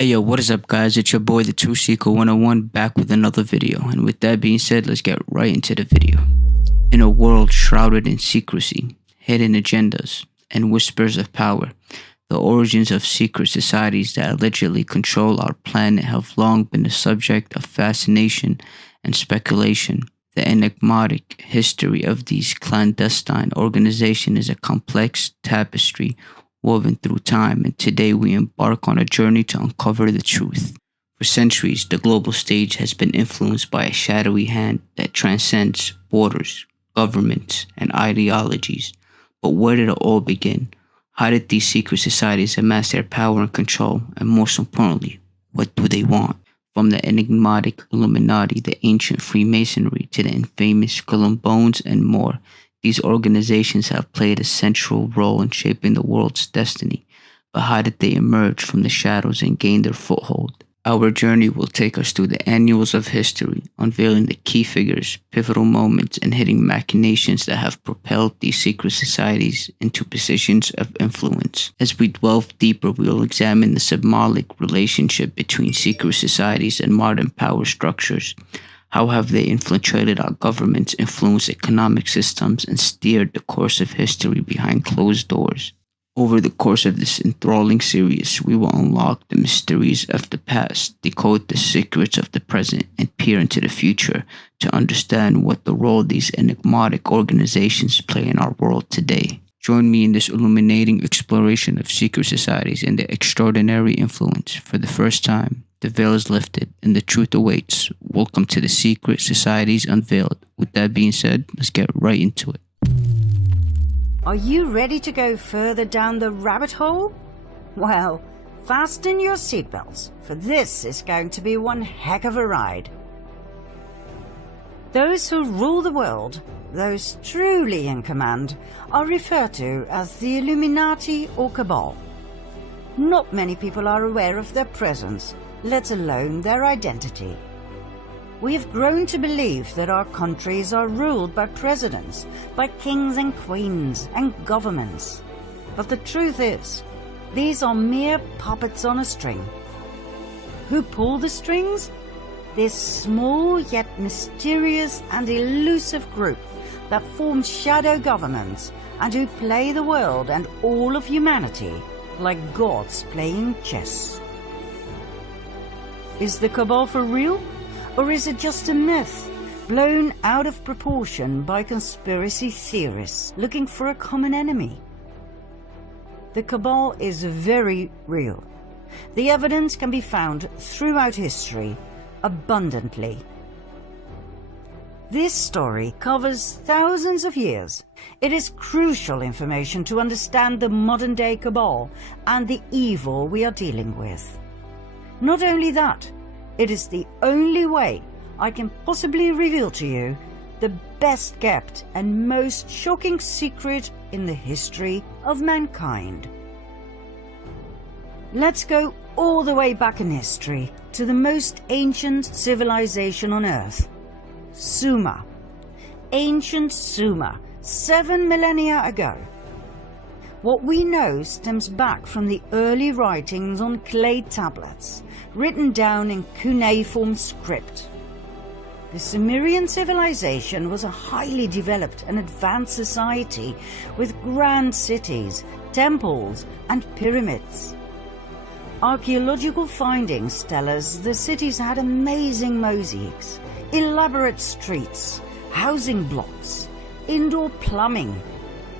Hey yo, what is up guys? It's your boy the True Seeker 101 back with another video. And with that being said, let's get right into the video. In a world shrouded in secrecy, hidden agendas, and whispers of power, the origins of secret societies that allegedly control our planet have long been the subject of fascination and speculation. The enigmatic history of these clandestine organizations is a complex tapestry woven through time, and today we embark on a journey to uncover the truth. For centuries, the global stage has been influenced by a shadowy hand that transcends borders, governments, and ideologies. But where did it all begin? How did these secret societies amass their power and control? And most importantly, what do they want? From the enigmatic Illuminati, the ancient Freemasonry, to the infamous Skull and Bones, and more, these organizations have played a central role in shaping the world's destiny. But how did they emerge from the shadows and gain their foothold? Our journey will take us through the annals of history, unveiling the key figures, pivotal moments, and hidden machinations that have propelled these secret societies into positions of influence. As we delve deeper, we will examine the symbolic relationship between secret societies and modern power structures. How have they infiltrated our governments, influenced economic systems, and steered the course of history behind closed doors? Over the course of this enthralling series, we will unlock the mysteries of the past, decode the secrets of the present, and peer into the future to understand what the role these enigmatic organizations play in our world today. Join me in this illuminating exploration of secret societies and their extraordinary influence. For the first time, the veil is lifted and the truth awaits. Welcome to the Secret Societies Unveiled. With that being said, let's get right into it. Are you ready to go further down the rabbit hole? Well, fasten your seatbelts, for this is going to be one heck of a ride. Those who rule the world, those truly in command, are referred to as the Illuminati or Cabal. Not many people are aware of their presence, let alone their identity. We have grown to believe that our countries are ruled by presidents, by kings and queens and governments. But the truth is, these are mere puppets on a string. Who pull the strings? This small yet mysterious and elusive group that forms shadow governments and who play the world and all of humanity like gods playing chess. Is the Cabal for real? Or is it just a myth, blown out of proportion by conspiracy theorists looking for a common enemy? The Cabal is very real. The evidence can be found throughout history, abundantly. This story covers thousands of years. It is crucial information to understand the modern-day Cabal and the evil we are dealing with. Not only that, it is the only way I can possibly reveal to you the best kept and most shocking secret in the history of mankind. Let's go all the way back in history to the most ancient civilization on Earth, Sumer. Ancient Sumer, 7 millennia ago. What we know stems back from the early writings on clay tablets, written down in cuneiform script. The Sumerian civilization was a highly developed and advanced society with grand cities, temples, and pyramids. Archaeological findings tell us the cities had amazing mosaics, elaborate streets, housing blocks, indoor plumbing,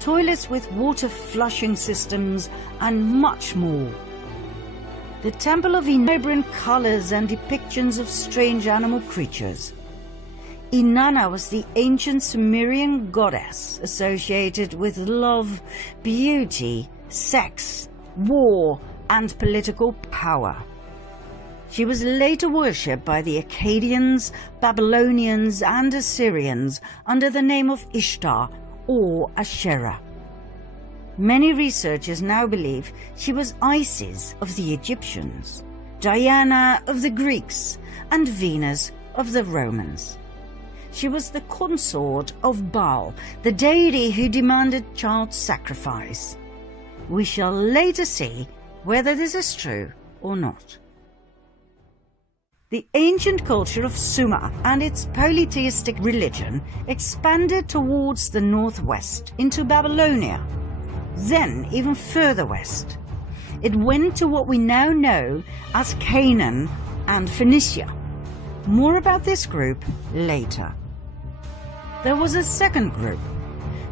toilets with water flushing systems, and much more. The temple of vibrant colors and depictions of strange animal creatures. Inanna was the ancient Sumerian goddess associated with love, beauty, sex, war, and political power. She was later worshipped by the Akkadians, Babylonians, and Assyrians under the name of Ishtar or Asherah. Many researchers now believe she was Isis of the Egyptians, Diana of the Greeks, and Venus of the Romans. She was the consort of Baal, the deity who demanded child sacrifice. We shall later see whether this is true or not. The ancient culture of Sumer and its polytheistic religion expanded towards the northwest into Babylonia, then even further west. It went to what we now know as Canaan and Phoenicia. More about this group later. There was a second group.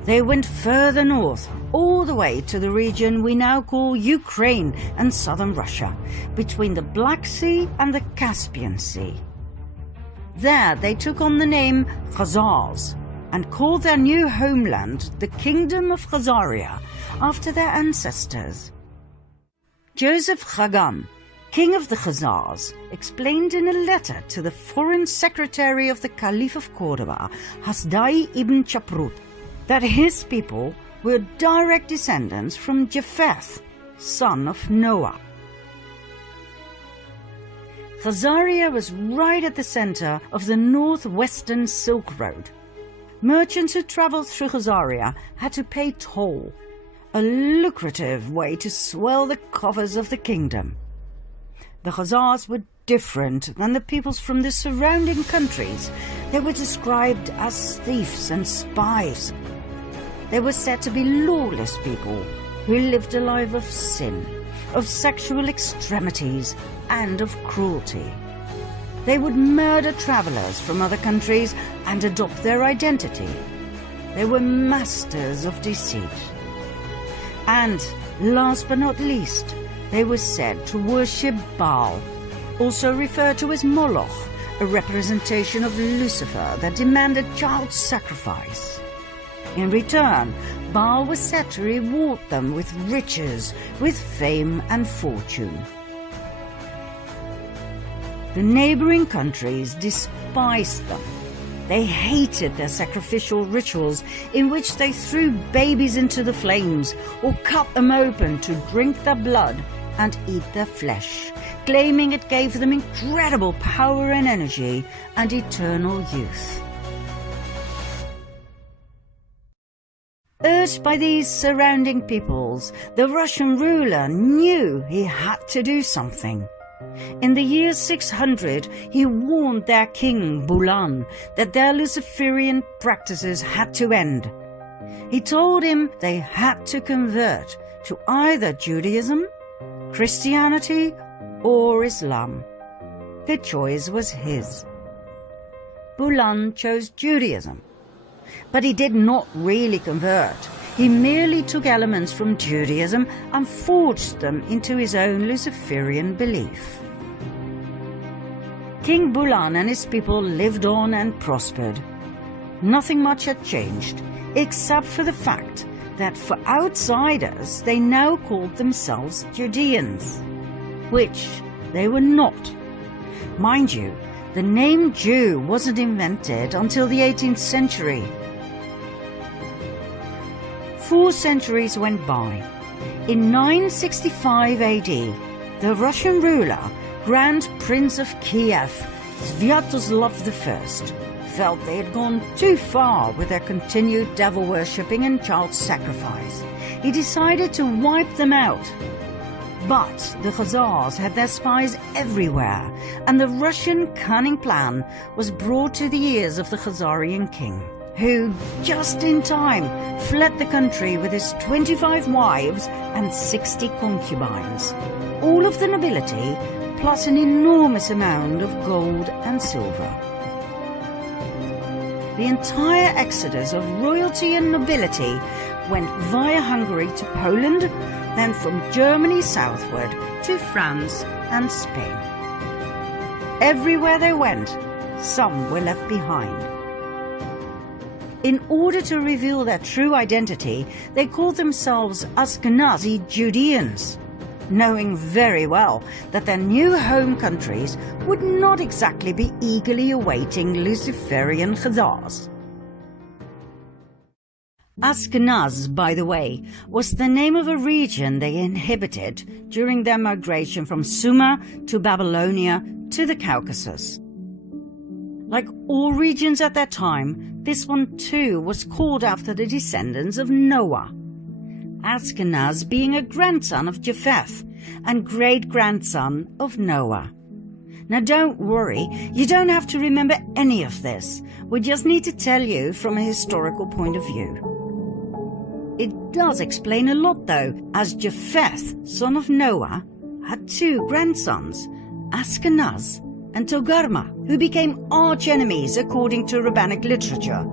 They went further north, all the way to the region we now call Ukraine and southern Russia, between the Black Sea and the Caspian Sea. There they took on the name Khazars and called their new homeland the Kingdom of Khazaria, after their ancestors. Joseph Chagan, king of the Khazars, explained in a letter to the foreign secretary of the Caliph of Cordoba, Hasdai ibn Chaprut, that his people were direct descendants from Japheth, son of Noah. Khazaria was right at the center of the northwestern Silk Road. Merchants who traveled through Khazaria had to pay toll, a lucrative way to swell the coffers of the kingdom. The Khazars were different than the peoples from the surrounding countries. They were described as thieves and spies. They were said to be lawless people who lived a life of sin, of sexual extremities, and of cruelty. They would murder travelers from other countries and adopt their identity. They were masters of deceit. And, last but not least, they were said to worship Baal, also referred to as Moloch, a representation of Lucifer that demanded child sacrifice. In return, Baal was said to reward them with riches, with fame and fortune. The neighboring countries despised them. They hated their sacrificial rituals in which they threw babies into the flames or cut them open to drink their blood and eat their flesh, claiming it gave them incredible power and energy and eternal youth. Urged by these surrounding peoples, the Russian ruler knew he had to do something. In the year 600, he warned their king, Bulan, that their Luciferian practices had to end. He told him they had to convert to either Judaism, Christianity, or Islam. The choice was his. Bulan chose Judaism. But he did not really convert. He merely took elements from Judaism and forged them into his own Luciferian belief. King Bulan and his people lived on and prospered. Nothing much had changed, except for the fact that for outsiders they now called themselves Judeans, which they were not. Mind you, the name Jew wasn't invented until the 18th century. 4 centuries went by. In 965 AD, the Russian ruler, Grand Prince of Kiev, Sviatoslav I, felt they had gone too far with their continued devil-worshipping and child sacrifice. He decided to wipe them out. But the Khazars had their spies everywhere, and the Russian cunning plan was brought to the ears of the Khazarian king, who, just in time, fled the country with his 25 wives and 60 concubines, all of the nobility, plus an enormous amount of gold and silver. The entire exodus of royalty and nobility went via Hungary to Poland, then from Germany southward to France and Spain. Everywhere they went, some were left behind. In order to reveal their true identity, they called themselves Ashkenazi Judeans, knowing very well that their new home countries would not exactly be eagerly awaiting Luciferian Khazars. Ashkenaz, by the way, was the name of a region they inhabited during their migration from Sumer to Babylonia to the Caucasus. Like all regions at that time, this one too was called after the descendants of Noah, Ashkenaz being a grandson of Japheth and great-grandson of Noah. Now don't worry, you don't have to remember any of this. We just need to tell you from a historical point of view. It does explain a lot though, as Japheth, son of Noah, had two grandsons, Ashkenaz and Togarmah, who became arch-enemies according to rabbinic literature.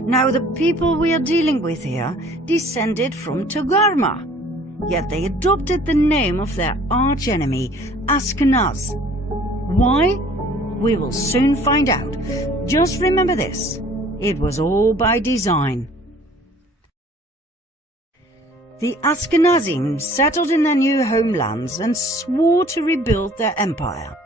Now the people we are dealing with here descended from Togarmah, yet they adopted the name of their arch-enemy, Ashkenaz. Why? We will soon find out. Just remember this, it was all by design. The Ashkenazim settled in their new homelands and swore to rebuild their empire.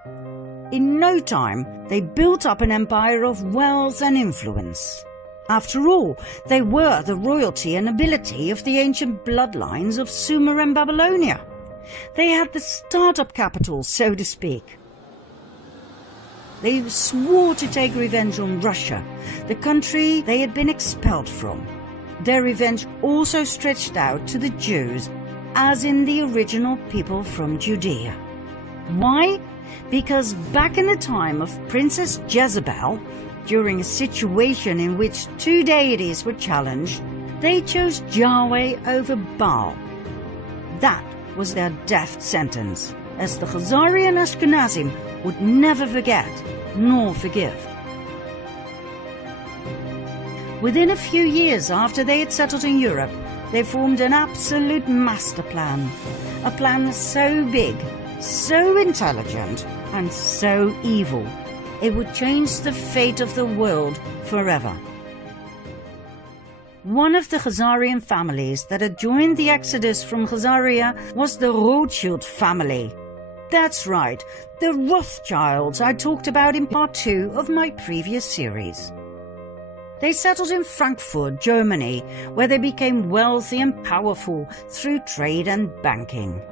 In no time, they built up an empire of wealth and influence. After all, they were the royalty and nobility of the ancient bloodlines of Sumer and Babylonia. They had the startup capital, so to speak. They swore to take revenge on Russia, the country they had been expelled from. Their revenge also stretched out to the Jews, as in the original people from Judea. Why? Because back in the time of Princess Jezebel, during a situation in which two deities were challenged, they chose Yahweh over Baal. That was their death sentence, as the Khazari and Ashkenazim would never forget nor forgive. Within a few years after they had settled in Europe, they formed an absolute master plan. A plan so big, so intelligent, and so evil, it would change the fate of the world forever. One of the Khazarian families that had joined the exodus from Khazaria was the Rothschild family. That's right, the Rothschilds I talked about in part 2 of my previous series. They settled in Frankfurt, Germany, where they became wealthy and powerful through trade and banking.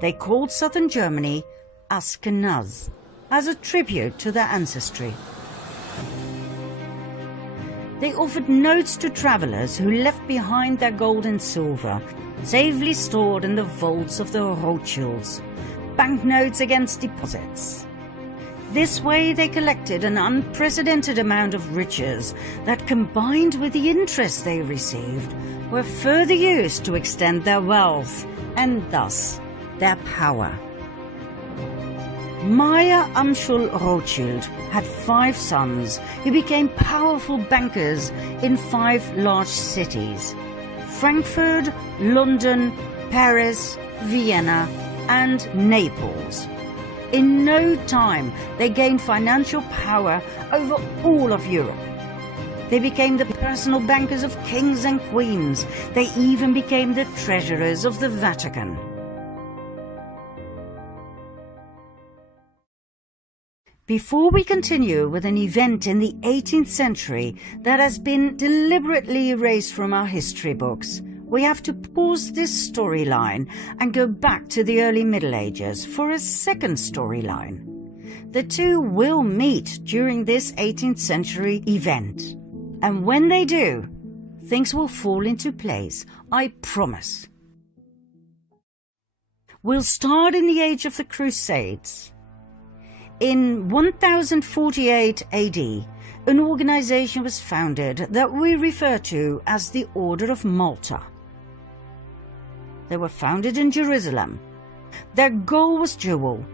They called southern Germany Ashkenaz, as a tribute to their ancestry. They offered notes to travelers who left behind their gold and silver, safely stored in the vaults of the Rothschilds, banknotes against deposits. This way they collected an unprecedented amount of riches that, combined with the interest they received, were further used to extend their wealth and thus their power. Meyer Amschel Rothschild had 5 sons who became powerful bankers in 5 large cities: Frankfurt, London, Paris, Vienna, and Naples. In no time, they gained financial power over all of Europe. They became the personal bankers of kings and queens. They even became the treasurers of the Vatican. Before we continue with an event in the 18th century that has been deliberately erased from our history books, we have to pause this storyline and go back to the early Middle Ages for a second storyline. The two will meet during this 18th century event. And when they do, things will fall into place, I promise. We'll start in the age of the Crusades. In 1048 AD, an organization was founded that we refer to as the Order of Malta. They were founded in Jerusalem. Their goal was dual.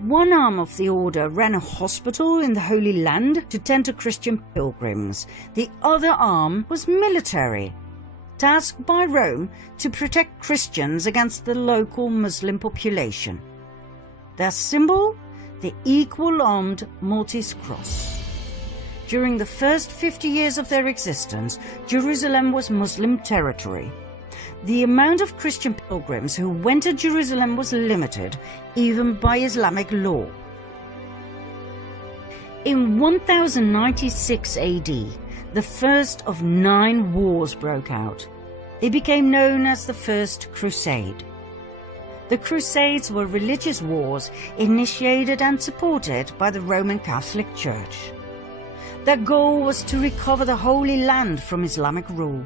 One arm of the order ran a hospital in the Holy Land to tend to Christian pilgrims. The other arm was military, tasked by Rome to protect Christians against the local Muslim population. Their symbol? The equal-armed Maltese cross. During the first 50 years of their existence, Jerusalem was Muslim territory. The amount of Christian pilgrims who went to Jerusalem was limited, even by Islamic law. In 1096 AD, the first of 9 wars broke out. They became known as the First Crusade. The Crusades were religious wars initiated and supported by the Roman Catholic Church. Their goal was to recover the Holy Land from Islamic rule.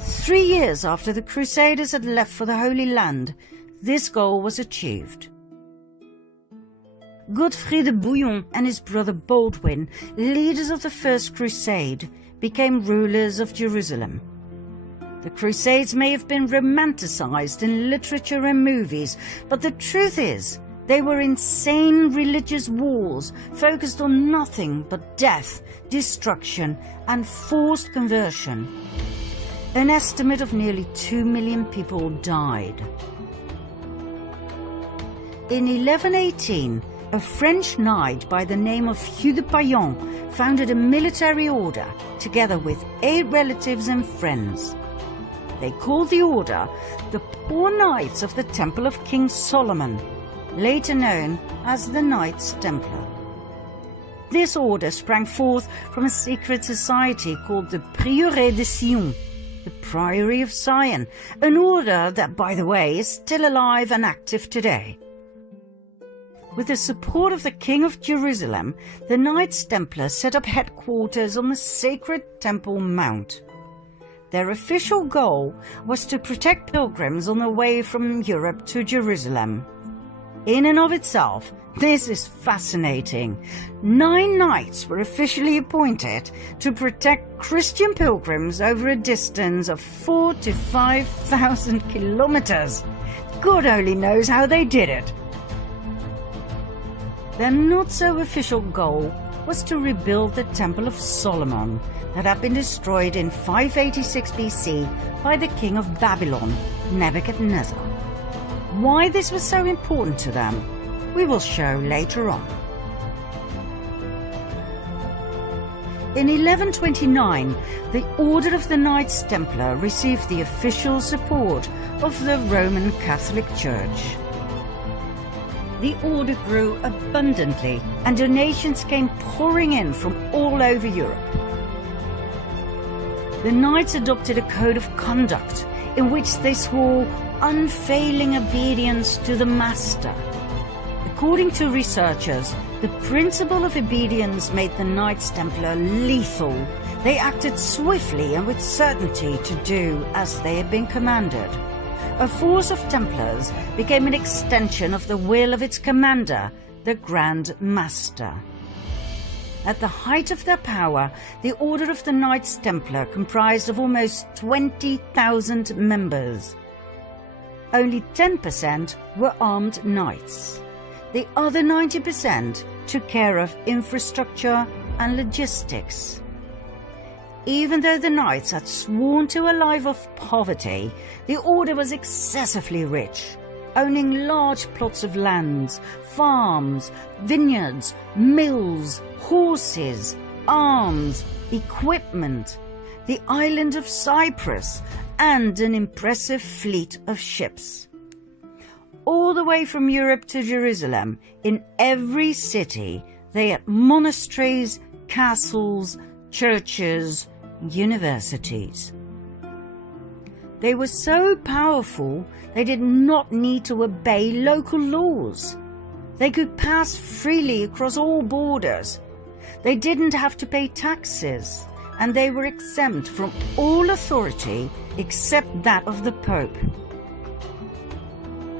3 years after the Crusaders had left for the Holy Land, this goal was achieved. Godfrey de Bouillon and his brother Baldwin, leaders of the First Crusade, became rulers of Jerusalem. The Crusades may have been romanticized in literature and movies, but the truth is, they were insane religious wars focused on nothing but death, destruction, and forced conversion. An estimate of nearly 2 million people died. In 1118, a French knight by the name of Hugh de Payan founded a military order together with 8 relatives and friends. They called the order the Poor Knights of the Temple of King Solomon, later known as the Knights Templar. This order sprang forth from a secret society called the Prieuré de Sion, the Priory of Zion, an order that, by the way, is still alive and active today. With the support of the King of Jerusalem, the Knights Templar set up headquarters on the sacred Temple Mount. Their official goal was to protect pilgrims on their way from Europe to Jerusalem. In and of itself, this is fascinating. 9 knights were officially appointed to protect Christian pilgrims over a distance of 4,000 to 5,000 kilometers. God only knows how they did it. Their not-so-official goal was to rebuild the Temple of Solomon that had been destroyed in 586 BC by the king of Babylon, Nebuchadnezzar. Why this was so important to them, we will show later on. In 1129, the Order of the Knights Templar received the official support of the Roman Catholic Church. The order grew abundantly and donations came pouring in from all over Europe. The Knights adopted a code of conduct in which they swore unfailing obedience to the Master. According to researchers, the principle of obedience made the Knights Templar lethal. They acted swiftly and with certainty to do as they had been commanded. A force of Templars became an extension of the will of its commander, the Grand Master. At the height of their power, the Order of the Knights Templar comprised of almost 20,000 members. Only 10% were armed knights. The other 90% took care of infrastructure and logistics. Even though the knights had sworn to a life of poverty, the order was excessively rich, owning large plots of lands, farms, vineyards, mills, horses, arms, equipment, the island of Cyprus, and an impressive fleet of ships. All the way from Europe to Jerusalem, in every city, they had monasteries, castles, churches, universities. They were so powerful they did not need to obey local laws. They could pass freely across all borders. They didn't have to pay taxes, and they were exempt from all authority except that of the Pope.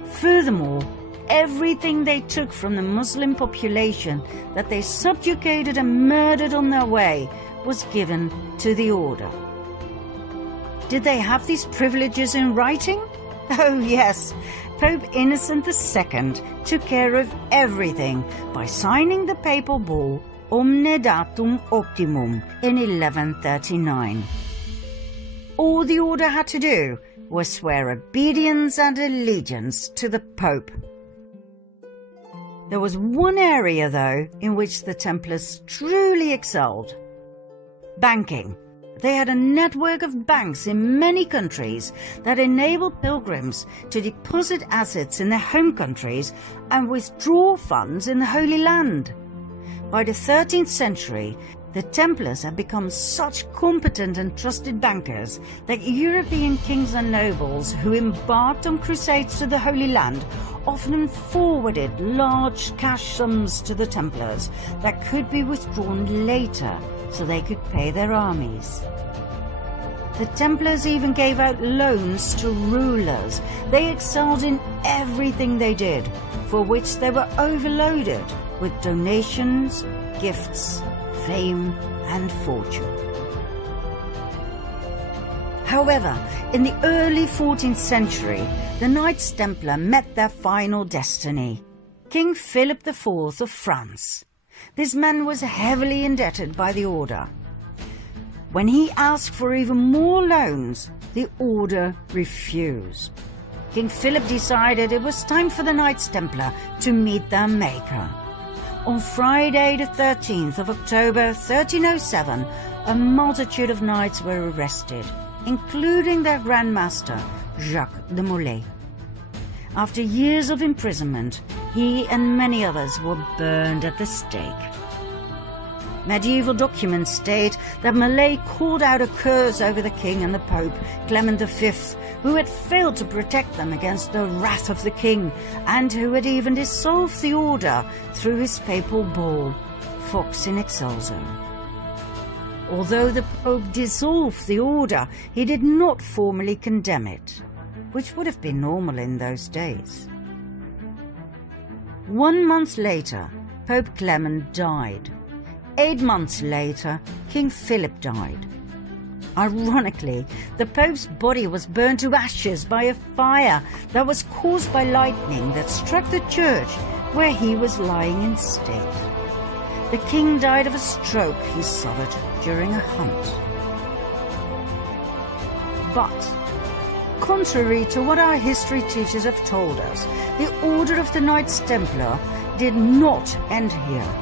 Furthermore, everything they took from the Muslim population that they subjugated and murdered on their way was given to the order. Did they have these privileges in writing? Oh yes, Pope Innocent II took care of everything by signing the papal bull Omne Datum Optimum in 1139. All the order had to do was swear obedience and allegiance to the Pope. There was one area, though, in which the Templars truly excelled: banking. They had a network of banks in many countries that enabled pilgrims to deposit assets in their home countries and withdraw funds in the Holy Land. By the 13th century, the Templars had become such competent and trusted bankers that European kings and nobles who embarked on crusades to the Holy Land often forwarded large cash sums to the Templars that could be withdrawn later so they could pay their armies. The Templars even gave out loans to rulers. They excelled in everything they did, for which they were overloaded with donations, gifts, fame and fortune. However, in the early 14th century, the Knights Templar met their final destiny. King Philip IV of France. This man was heavily indebted by the order. When he asked for even more loans, the order refused. King Philip decided it was time for the Knights Templar to meet their maker. On Friday the 13th of October 1307, a multitude of knights were arrested, including their Grand Master, Jacques de Molay. After years of imprisonment, he and many others were burned at the stake. Medieval documents state that Molay called out a curse over the king and the Pope, Clement V, who had failed to protect them against the wrath of the king, and who had even dissolved the order through his papal bull, Vox in Excelso. Although the Pope dissolved the order, he did not formally condemn it, which would have been normal in those days. 1 month later, Pope Clement died. 8 months later, King Philip died. Ironically, the Pope's body was burned to ashes by a fire that was caused by lightning that struck the church where he was lying in state. The king died of a stroke he suffered during a hunt. But, contrary to what our history teachers have told us, the Order of the Knights Templar did not end here.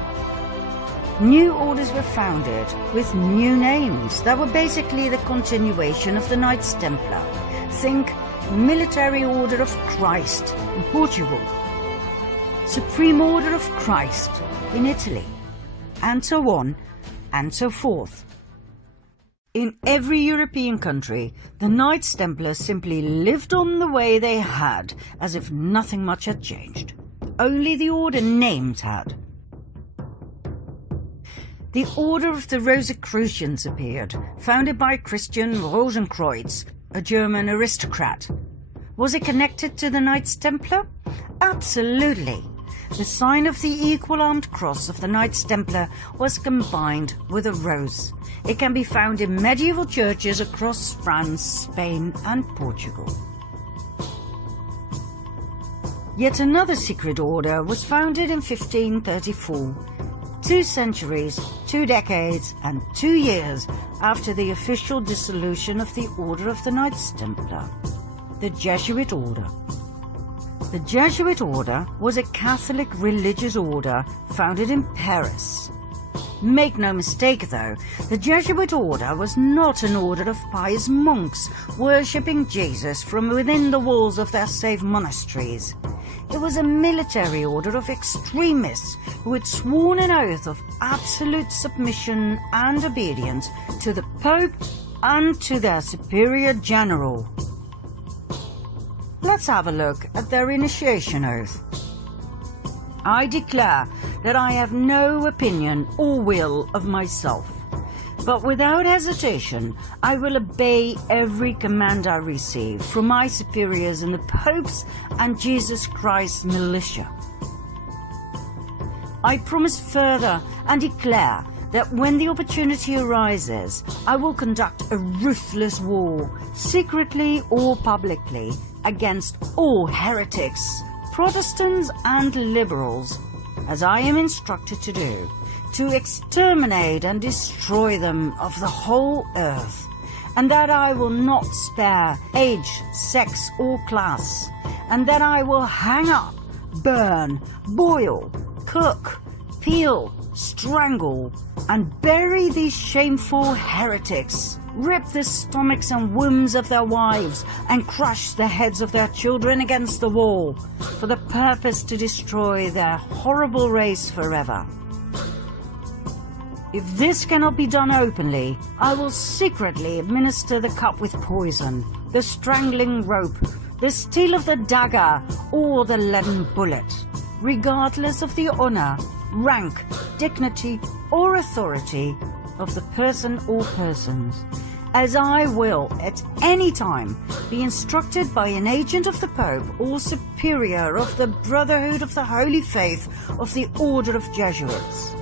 New orders were founded with new names that were basically the continuation of the Knights Templar. Think Military Order of Christ in Portugal, Supreme Order of Christ in Italy, and so on and so forth. In every European country, the Knights Templar simply lived on the way they had, as if nothing much had changed. Only the order names had. The Order of the Rosicrucians appeared, founded by Christian Rosenkreuz, a German aristocrat. Was it connected to the Knights Templar? Absolutely. The sign of the equal-armed cross of the Knights Templar was combined with a rose. It can be found in medieval churches across France, Spain and Portugal. Yet another secret order was founded in 1534. 2 centuries, 2 decades and 2 years after the official dissolution of the Order of the Knights Templar, the Jesuit Order. The Jesuit Order was a Catholic religious order founded in Paris. Make no mistake though, the Jesuit Order was not an order of pious monks worshipping Jesus from within the walls of their safe monasteries. It was a military order of extremists who had sworn an oath of absolute submission and obedience to the Pope and to their superior general. Let's have a look at their initiation oath. I declare that I have no opinion or will of myself, but without hesitation I will obey every command I receive from my superiors in the Pope's and Jesus Christ's militia. I promise further and declare that when the opportunity arises, I will conduct a ruthless war, secretly or publicly, against all heretics, Protestants and liberals, as I am instructed to do, to exterminate and destroy them of the whole earth, and that I will not spare age, sex or class, and that I will hang up, burn, boil, cook, peel, strangle, and bury these shameful heretics, rip the stomachs and wombs of their wives, and crush the heads of their children against the wall, for the purpose to destroy their horrible race forever. If this cannot be done openly, I will secretly administer the cup with poison, the strangling rope, the steel of the dagger, or the leaden bullet, regardless of the honor, rank, dignity, or authority of the person or persons, as I will at any time be instructed by an agent of the Pope or superior of the Brotherhood of the Holy Faith of the Order of Jesuits.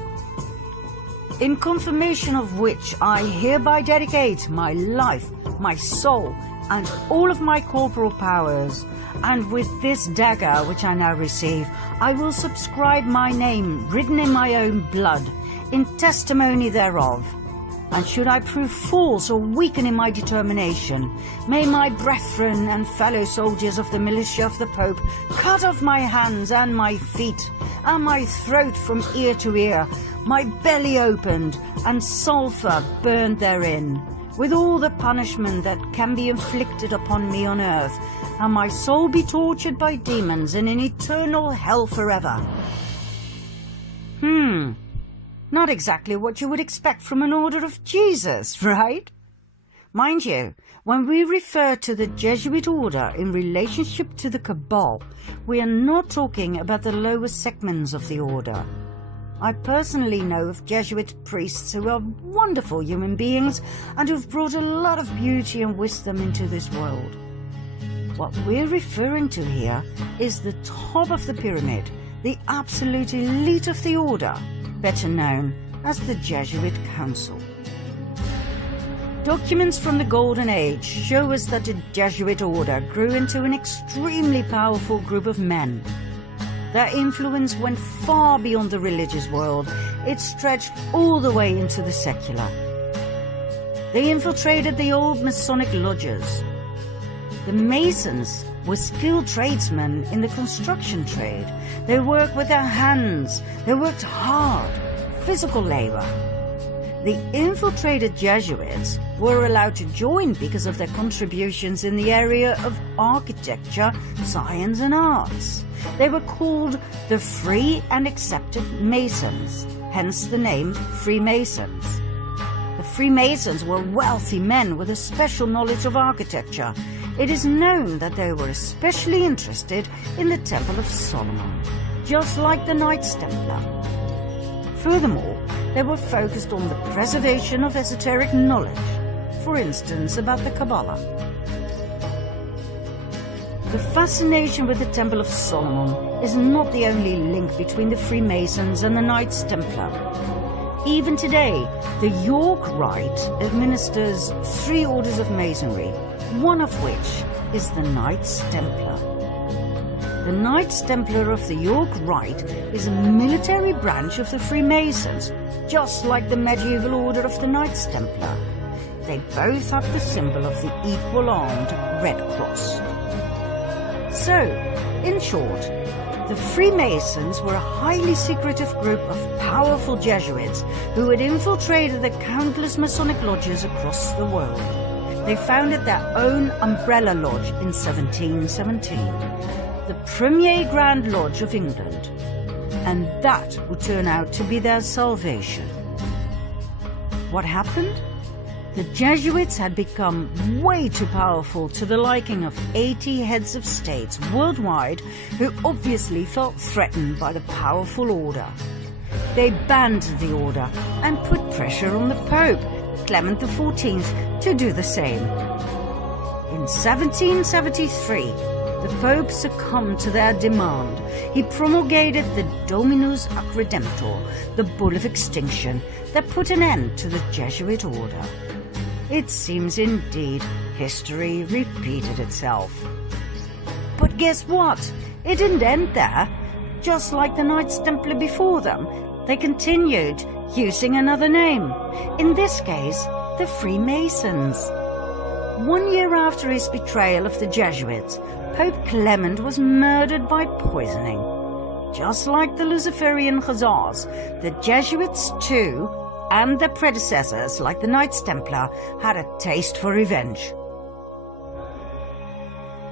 In confirmation of which I hereby dedicate my life, my soul, and all of my corporal powers, and with this dagger which I now receive, I will subscribe my name written in my own blood, in testimony thereof. And should I prove false or weaken in my determination, may my brethren and fellow soldiers of the militia of the Pope cut off my hands and my feet, and my throat from ear to ear, my belly opened, and sulphur burned therein, with all the punishment that can be inflicted upon me on earth, and my soul be tortured by demons in an eternal hell forever. Not exactly what you would expect from an order of Jesus, right? Mind you, when we refer to the Jesuit order in relationship to the Cabal, we are not talking about the lower segments of the order. I personally know of Jesuit priests who are wonderful human beings and who've brought a lot of beauty and wisdom into this world. What we're referring to here is the top of the pyramid, the absolute elite of the order, better known as the Jesuit Council. Documents from the Golden Age show us that the Jesuit order grew into an extremely powerful group of men. Their influence went far beyond the religious world. It stretched all the way into the secular. They infiltrated the old Masonic lodges. The Masons were skilled tradesmen in the construction trade. They worked with their hands. They worked hard, physical labor. The infiltrated Jesuits were allowed to join because of their contributions in the area of architecture, science and arts. They were called the Free and Accepted Masons, hence the name Freemasons. The Freemasons were wealthy men with a special knowledge of architecture. It is known that they were especially interested in the Temple of Solomon, just like the Knights Templar. Furthermore, they were focused on the preservation of esoteric knowledge, for instance about the Kabbalah. The fascination with the Temple of Solomon is not the only link between the Freemasons and the Knights Templar. Even today, the York Rite administers 3 orders of Masonry, one of which is the Knights Templar. The Knights Templar of the York Rite is a military branch of the Freemasons, just like the medieval order of the Knights Templar. They both have the symbol of the equal-armed Red Cross. So, in short, the Freemasons were a highly secretive group of powerful Jesuits who had infiltrated the countless Masonic lodges across the world. They founded their own umbrella lodge in 1717, the Premier Grand Lodge of England, and that would turn out to be their salvation. What happened? The Jesuits had become way too powerful to the liking of 80 heads of states worldwide who obviously felt threatened by the powerful order. They banned the order and put pressure on the Pope, Clement XIV, to do the same. In 1773, the Pope succumbed to their demand. He promulgated the Dominus ac Redemptor, the Bull of Extinction, that put an end to the Jesuit order. It seems indeed history repeated itself. But guess what? It didn't end there. Just like the Knights Templar before them, they continued using another name. In this case, the Freemasons. 1 year after his betrayal of the Jesuits, Pope Clement was murdered by poisoning. Just like the Luciferian Khazars, the Jesuits too, and their predecessors, like the Knights Templar, had a taste for revenge.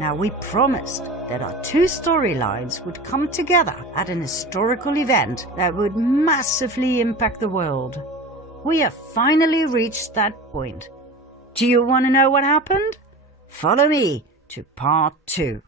Now, we promised that our 2 storylines would come together at an historical event that would massively impact the world. We have finally reached that point. Do you want to know what happened? Follow me to part 2.